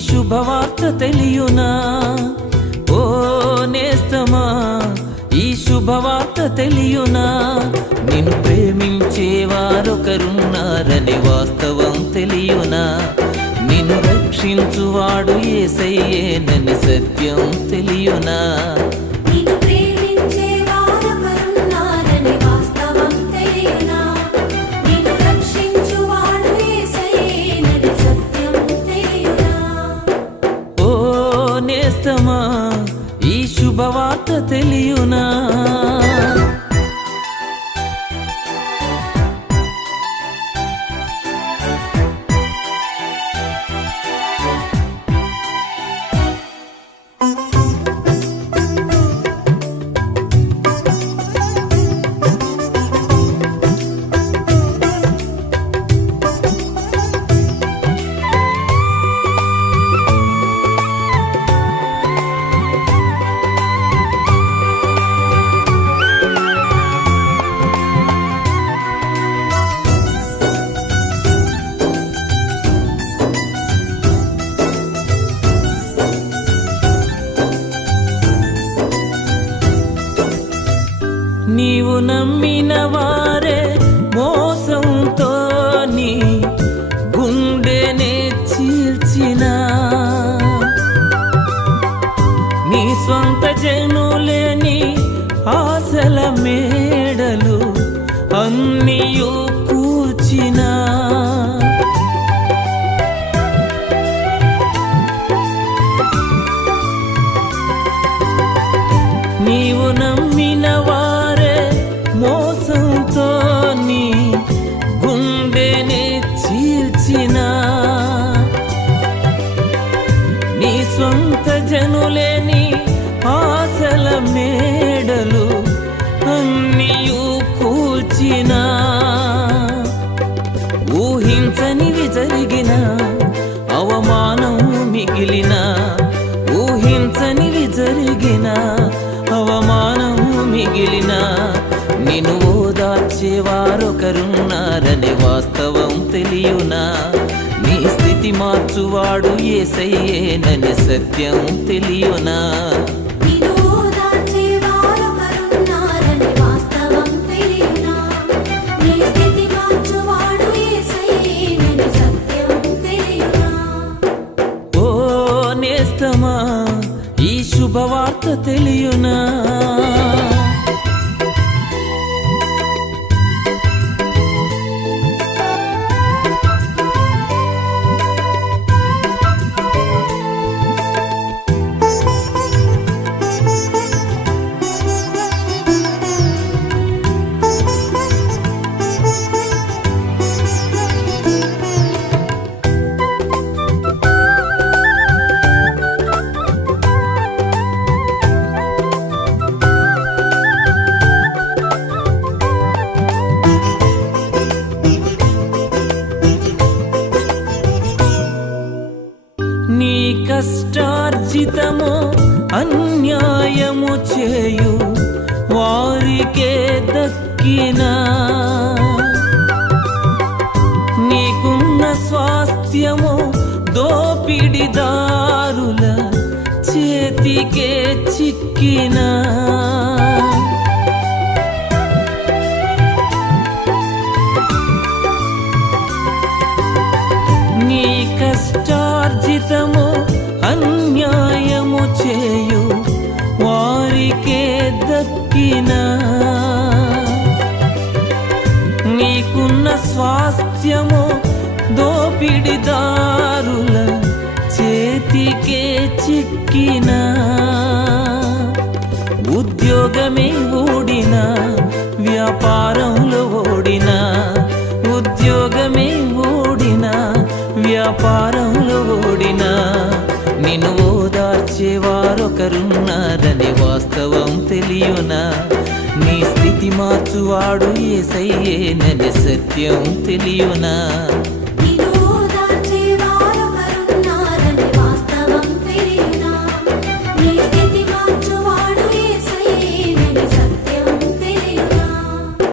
శుభవార్త తెలియునా? ఓ నేస్తమా ఈ శుభవార్త తెలియునా? నిన్ను ప్రేమించే వారొకరున్నారని వాస్తవం తెలియునా? నిన్ను రక్షించువాడు ఏసయ్యేనని సత్యం తెలియునా? శుభవార్త తెలియునా నమ్మిన వారే మోసంతో నీ గుండెనే చీల్చిన. నీ స్వంత జనులేని ఆశల మేడలు అన్నియు కూర్చినా. నీవు నా మోసంతో మిగిలిన నిన్ను ఓదార్చేవారొకరున్నారనే వాస్తవం తెలియునా? నీ స్థితి మార్చువాడు ఏసయ్యేనని సత్యం తెలియునా? నిన్ను ఓదార్చే వారొకరున్నారని కష్టార్జితము అన్యాయము చేయు వారికే దక్కిన. నీకున్న స్వాస్థ్యము దోపిడిదారుల చేతికే చిక్కినా. దక్కినా నీకున్న స్వాస్థ్యము దోపిడిదారుల చేతికే చిక్కినా ఉద్యోగమే ఓడినా వ్యాపారంలో ఓడినా వాస్తవం తెలియునా నీ స్థితి మార్చువాడు ఏసయ్యేనని సత్యం తెలియునా.